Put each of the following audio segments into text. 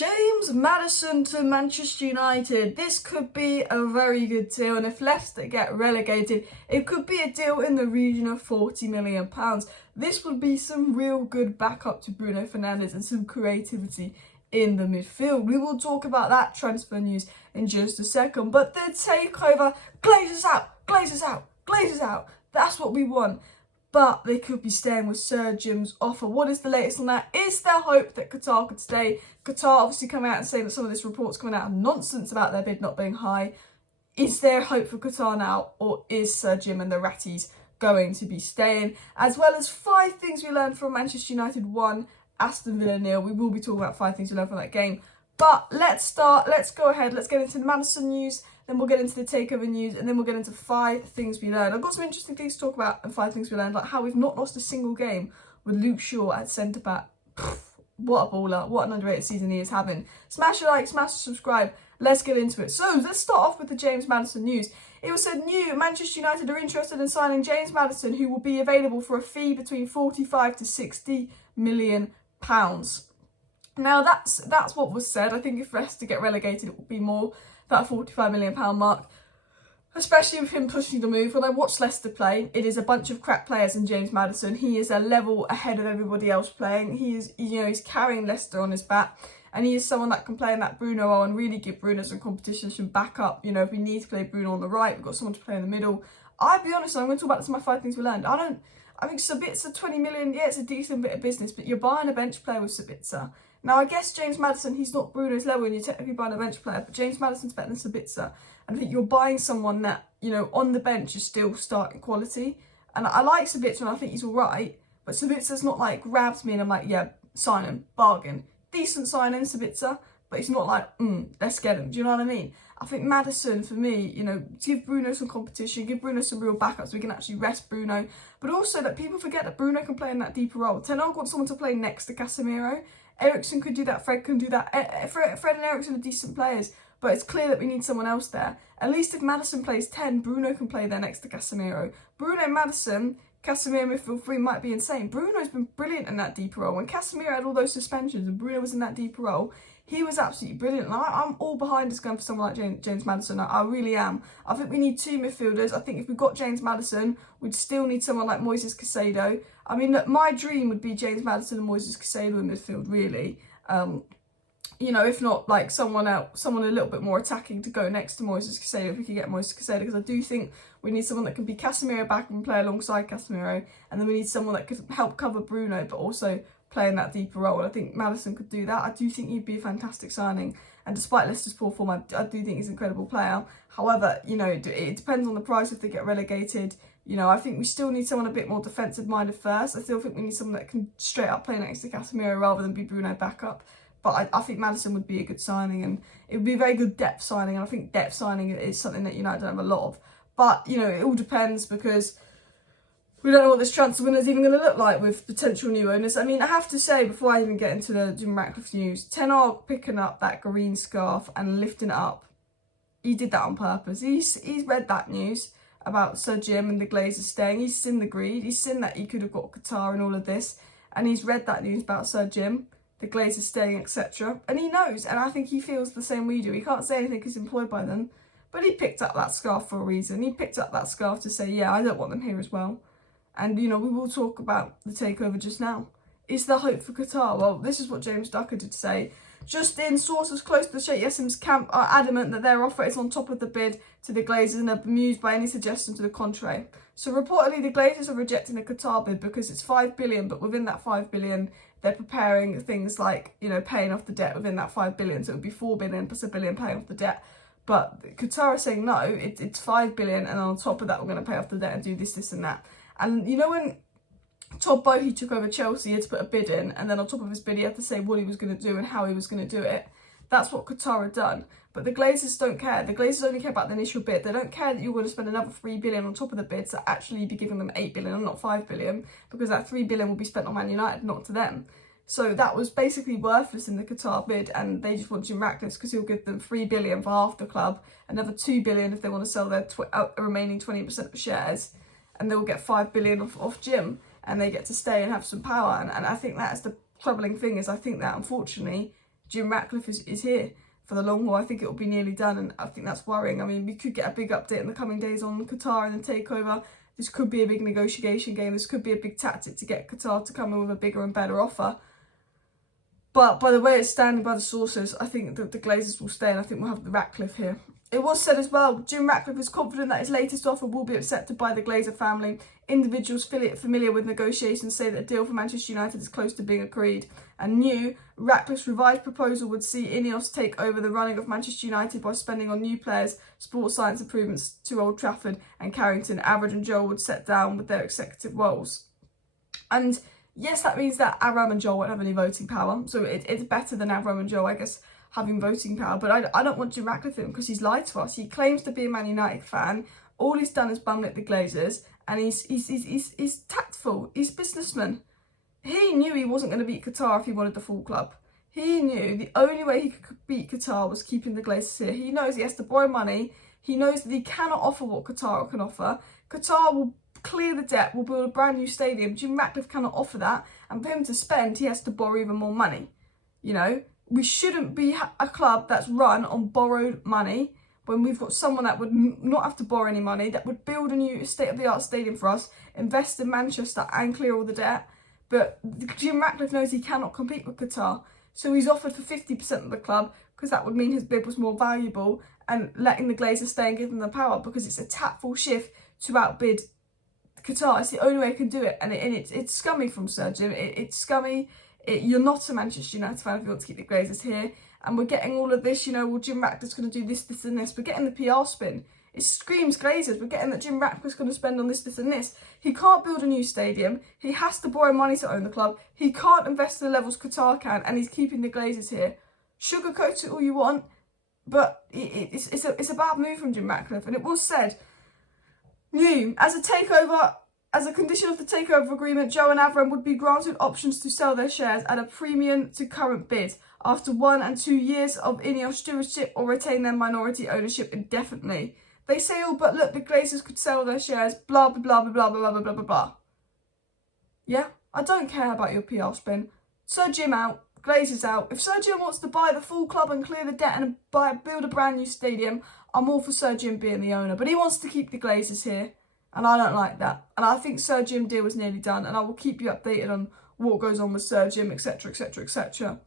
James Maddison to Manchester United. This could be a very good deal, and if Leicester get relegated, it could be a deal in the region of £40 million. This would be some real good backup to Bruno Fernandes and some creativity in the midfield. We will talk about that transfer news in just a second, but the takeover, Glazers out, Glazers out, Glazers out. That's what we want. But they could be staying with Sir Jim's offer. What is the latest on that? Is there hope that Qatar could stay? Qatar obviously coming out and saying that some of this report's coming out of nonsense about their bid not being high. Is there hope for Qatar now, or is Sir Jim and the Ratties going to be staying? As well as 5 things we learned from Manchester United 1, Aston Villa 0. We will be talking about 5 things we learned from that game. But let's go ahead, let's get into the Maddison news, then we'll get into the takeover news, and then we'll get into 5 things we learned. I've got some interesting things to talk about and 5 things we learned, like how we've not lost a single game with Luke Shaw at centre-back. What a baller, what an underrated season he is having. Smash a like, smash subscribe, let's get into it. So let's start off with the James Maddison news. It was said new Manchester United are interested in signing James Maddison, who will be available for a fee between £45 to £60 million. Now that's what was said. I think if Leicester get relegated, it will be more that £45 million mark, especially with him pushing the move. When I watch Leicester play, it is a bunch of crap players and James Maddison. He is a level ahead of everybody else playing. He is, he's carrying Leicester on his back, and he is someone that can play in that Bruno role and really give Bruno some competition, some backup. You know, if we need to play Bruno on the right, we've got someone to play in the middle. I'll be honest, I'm going to talk about this in my 5 things we learned. I think Sabitzer 20 million, yeah, it's a decent bit of business, but you're buying a bench player with Sabitzer. Now, I guess James Maddison, he's not Bruno's level and you're technically buying a bench player, but James Maddison's better than Sabitzer. And I think you're buying someone that, you know, on the bench is still starting quality. And I like Sabitzer and I think he's all right, but Sabitzer's not like grabs me and I'm like, yeah, sign him, bargain. Decent signing, Sabitzer, but he's not like, let's get him. Do you know what I mean? I think Maddison, for me, you know, give Bruno some competition, give Bruno some real backup so we can actually rest Bruno. But also that people forget that Bruno can play in that deeper role. Ten Hag wants someone to play next to Casemiro. Eriksen could do that, Fred can do that. Fred and Eriksen are decent players, but it's clear that we need someone else there. At least if Maddison plays 10, Bruno can play there next to Casemiro. Bruno, Maddison, Casemiro midfield 3 might be insane. Bruno's been brilliant in that deeper role. When Casemiro had all those suspensions and Bruno was in that deeper role, he was absolutely brilliant. And I'm all behind us going for someone like James Maddison. I really am. I think we need 2 midfielders. I think if we got James Maddison, we'd still need someone like Moises Caicedo. I mean, look, my dream would be James Maddison and Moises Caicedo in midfield, really. You know, if not like someone else, someone a little bit more attacking to go next to Moises Caicedo, if we could get Moises Caicedo, because I do think we need someone that can be Casemiro back and play alongside Casemiro, and then we need someone that could help cover Bruno, but also play in that deeper role. And I think Maddison could do that. I do think he'd be a fantastic signing, and despite Leicester's poor form, I do think he's an incredible player. However, you know, it depends on the price if they get relegated. You know, I think we still need someone a bit more defensive-minded first. I still think we need someone that can straight up play next to Casemiro rather than be Bruno backup. But I think Maddison would be a good signing, and it would be a very good depth signing. And I think depth signing is something that United don't have a lot of. But, you know, it all depends because we don't know what this transfer window is even going to look like with potential new owners. I mean, I have to say, before I even get into the Jim Ratcliffe news, Ten Hag picking up that green scarf and lifting it up, he did that on purpose. He's read that news about Sir Jim and the Glazers staying. He's seen the greed. He's seen that he could have got Qatar and all of this. And he's read that news about Sir Jim, the Glazers staying, etc. And he knows, and I think he feels the same we do. He can't say anything because he's employed by them. But he picked up that scarf for a reason. He picked up that scarf to say, yeah, I don't want them here as well. And, you know, we will talk about the takeover just now. Is there hope for Qatar? Well, this is what James Ducker did say. Just in, sources close to the Sheikh Jassim's camp are adamant that their offer is on top of the bid to the Glazers and are bemused by any suggestion to the contrary. So reportedly, the Glazers are rejecting the Qatar bid because it's $5 billion, but within that $5 billion, they're preparing things like, you know, paying off the debt within that $5 billion. So it would be $4 billion plus $1 billion paying off the debt. But Qatar is saying, no, it's $5 billion, and on top of that, we're going to pay off the debt and do this, and that. And you know when Todd Boehly took over Chelsea, he had to put a bid in, and then on top of his bid, he had to say what he was going to do and how he was going to do it. That's what Qatar had done. But the Glazers don't care. The Glazers only care about the initial bid. They don't care that you're going to spend another $3 billion on top of the bid to actually be giving them $8 billion and not $5 billion, because that $3 billion will be spent on Man United, not to them. So that was basically worthless in the Qatar bid, and they just want Jim Ratcliffe because he'll give them $3 billion for half the club, another $2 billion if they want to sell their remaining 20% of shares, and they'll get $5 billion off Jim, and they get to stay and have some power. And I think that's the troubling thing, is I think that unfortunately Jim Ratcliffe is here for the long haul. I think it will be nearly done, and I think that's worrying. I mean, we could get a big update in the coming days on Qatar and the takeover. This could be a big negotiation game. This could be a big tactic to get Qatar to come in with a bigger and better offer. But by the way it's standing by the sources, I think that the Glazers will stay, and I think we'll have the Ratcliffe here. It was said as well, Jim Ratcliffe is confident that his latest offer will be accepted by the Glazer family. Individuals familiar with negotiations say that a deal for Manchester United is close to being agreed. And new, Ratcliffe's revised proposal would see Ineos take over the running of Manchester United by spending on new players, sports science improvements to Old Trafford and Carrington. Average and Joel would set down with their executive roles. And yes, that means that Abraham and Joel won't have any voting power. So it's better than Abraham and Joel, I guess, having voting power. But I don't want Jim Ratcliffe in because he's lied to us. He claims to be a Man United fan. All he's done is bumlet the Glazers, and he's tactful. He's a businessman. He knew he wasn't going to beat Qatar if he wanted the full club. He knew the only way he could beat Qatar was keeping the Glazers here. He knows he has to borrow money. He knows that he cannot offer what Qatar can offer. Qatar will clear the debt, will build a brand new stadium. Jim Ratcliffe cannot offer that, and for him to spend, he has to borrow even more money. You know, we shouldn't be a club that's run on borrowed money when we've got someone that would not have to borrow any money, that would build a new state-of-the-art stadium for us, invest in Manchester and clear all the debt. But Jim Ratcliffe knows he cannot compete with Qatar, so he's offered for 50% of the club because that would mean his bid was more valuable, and letting the Glazers stay and give them the power because it's a tactful shift to outbid Qatar. It's the only way he can do it, and it's scummy from Sir Jim. It's scummy. You're not a Manchester United fan if you want to keep the Glazers here. And we're getting all of this, you know, well, Jim Ratcliffe's going to do this, this and this. We're getting the PR spin. It screams Glazers. We're getting that Jim Ratcliffe's going to spend on this, this and this. He can't build a new stadium. He has to borrow money to own the club. He can't invest in the levels Qatar can, and he's keeping the Glazers here. Sugarcoat it all you want, but it's a bad move from Jim Ratcliffe. And it was said, new, as a condition of the takeover agreement, Joe and Abraham would be granted options to sell their shares at a premium to current bid after 1 and 2 years of Ineos stewardship, or retain their minority ownership indefinitely. They say, oh, but look, the Glazers could sell their shares, blah, blah, blah, blah, blah, blah, blah, blah, blah, blah. Yeah, I don't care about your PR spin. Sir Jim out, Glazers out. If Sir Jim wants to buy the full club and clear the debt and build a brand new stadium, I'm all for Sir Jim being the owner. But he wants to keep the Glazers here, and I don't like that. And I think Sir Jim deal was nearly done, and I will keep you updated on what goes on with Sir Jim, etc, etc, etc.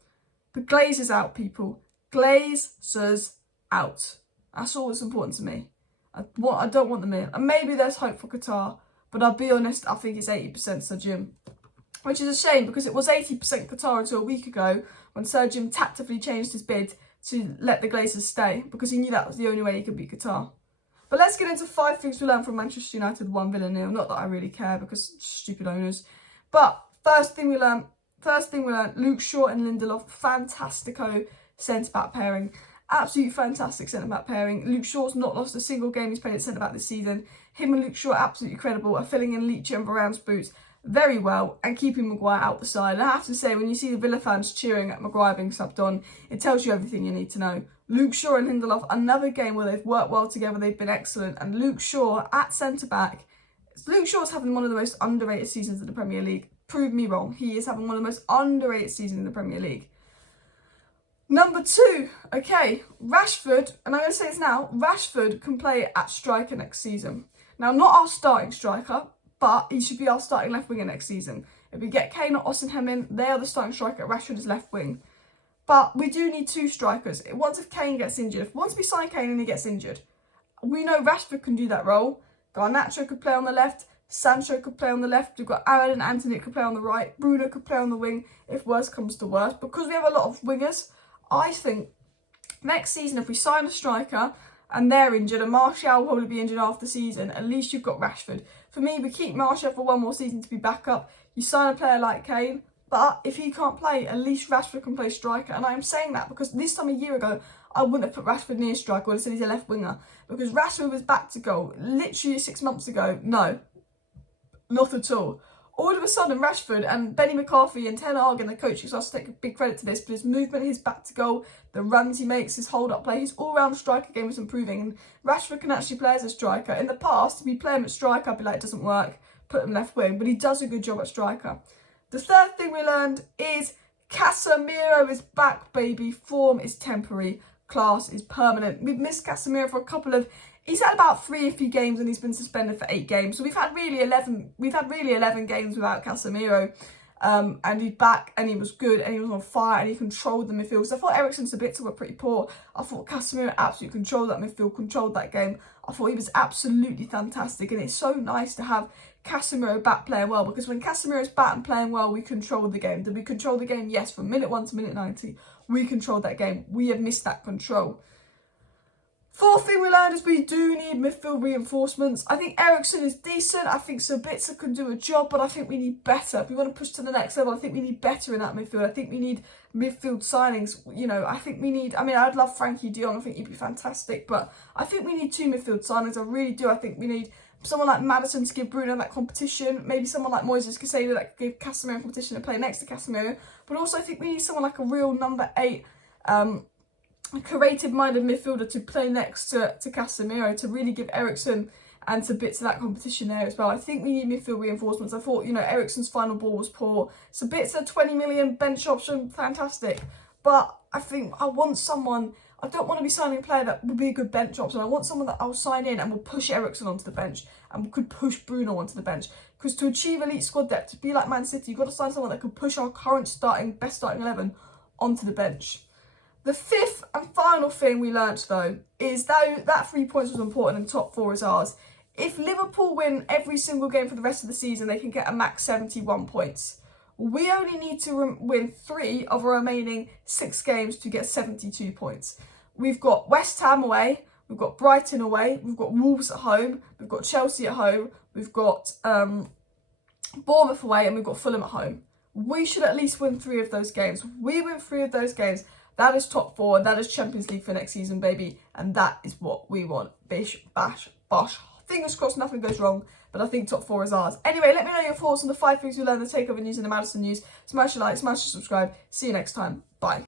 But Glazers out, people. Glazers out. That's all that's important to me. I don't want them in. And maybe there's hope for Qatar, but I'll be honest, I think it's 80% Sir Jim. Which is a shame, because it was 80% Qatar until a week ago when Sir Jim tactically changed his bid to let the Glazers stay, because he knew that was the only way he could beat Qatar. But let's get into 5 things we learned from Manchester United 1 Villa 0. Not that I really care, because stupid owners. But first thing we learned, Luke Shaw and Lindelof, fantastico centre-back pairing. Absolute fantastic centre-back pairing. Luke Shaw's not lost a single game he's played at centre-back this season. Him and Luke Shaw are absolutely credible, are filling in Leach and Varane's boots very well and keeping Maguire out the side. And I have to say, when you see the Villa fans cheering at Maguire being subbed on, it tells you everything you need to know. Luke Shaw and Lindelof, another game where they've worked well together, they've been excellent. And Luke Shaw at centre-back, Luke Shaw's having one of the most underrated seasons in the Premier League. Prove me wrong. He is having one of the most underrated seasons in the Premier League. Number 2, okay, Rashford, and I'm going to say this now, Rashford can play at striker next season. Now, not our starting striker, but he should be our starting left winger next season. If we get Kane or Osimhen in, they are the starting striker. Rashford is left wing. But we do need 2 strikers. Once if Kane gets injured, once we sign Kane and he gets injured, we know Rashford can do that role. Garnacho could play on the left. Sancho could play on the left. We've got Aaron and Anthony could play on the right. Bruno could play on the wing if worse comes to worse. Because we have a lot of wingers, I think next season if we sign a striker and they're injured, and Martial will probably be injured after the season, at least you've got Rashford. For me, we keep Martial for 1 more season to be back up. You sign a player like Kane, but if he can't play, at least Rashford can play striker. And I am saying that because this time a year ago, I wouldn't have put Rashford near striker. I would have said he's a left winger. Because Rashford was back to goal literally 6 months ago. No, not at all. All of a sudden, Rashford and Benny McCarthy and Ten Hag and the coaches have to take a big credit to this, but his movement, his back to goal, the runs he makes, his hold-up play, his all-round striker game is improving, and Rashford can actually play as a striker. In the past, if we play him at striker, I'd be like, it doesn't work, put him left wing, but he does a good job at striker. The third thing we learned is Casemiro is back, baby. Form is temporary, class is permanent. We've missed Casemiro for a couple of... He's had about 3 iffy games and he's been suspended for 8 games. So we've had really 11 games without Casemiro. And he's back and he was good and he was on fire and he controlled the midfield. So I thought Eriksen and Sabitzer were pretty poor. I thought Casemiro absolutely controlled that midfield, controlled that game. I thought he was absolutely fantastic, and it's so nice to have Casemiro back playing well, because when Casemiro's back and playing well, we control the game. Did we control the game? Yes, from minute 1 to minute 90, we controlled that game. We have missed that control. Fourth thing we learned is we do need midfield reinforcements. I think Eriksen is decent. I think Sabitzer can do a job, but I think we need better. If we want to push to the next level, I think we need better in that midfield. I think we need midfield signings. You know, I think we need... I mean, I'd love Frankie de Jong. I think he'd be fantastic, but I think we need 2 midfield signings. I really do. I think we need someone like Maddison to give Bruno that competition. Maybe someone like Moises Caicedo that could give Casemiro competition and play next to Casemiro. But also, I think we need someone like a real number 8... a creative-minded midfielder to play next to Casemiro, to really give Eriksen and Sabitzer that competition there as well. I think we need midfield reinforcements. I thought, you know, Eriksen's final ball was poor. Sabitzer, 20 million bench option, fantastic. But I think I want someone... I don't want to be signing a player that will be a good bench option. I want someone that I'll sign in and will push Eriksen onto the bench and could push Bruno onto the bench. Because to achieve elite squad depth, to be like Man City, you've got to sign someone that can push our current best starting 11 onto the bench. The 5th and final thing we learnt, though, is that 3 points was important and top 4 is ours. If Liverpool win every single game for the rest of the season, they can get a max 71 points. We only need to win 3 of our remaining 6 games to get 72 points. We've got West Ham away, we've got Brighton away, we've got Wolves at home, we've got Chelsea at home, we've got Bournemouth away, and we've got Fulham at home. We should at least win 3 of those games. If we win 3 of those games, that is top 4, and that is Champions League for next season, baby. And that is what we want. Bish, bash, bosh. Fingers crossed nothing goes wrong, but I think top 4 is ours. Anyway, let me know your thoughts on the 5 things we learned in the Takeover news and the Maddison news. Smash a like, smash a subscribe. See you next time. Bye.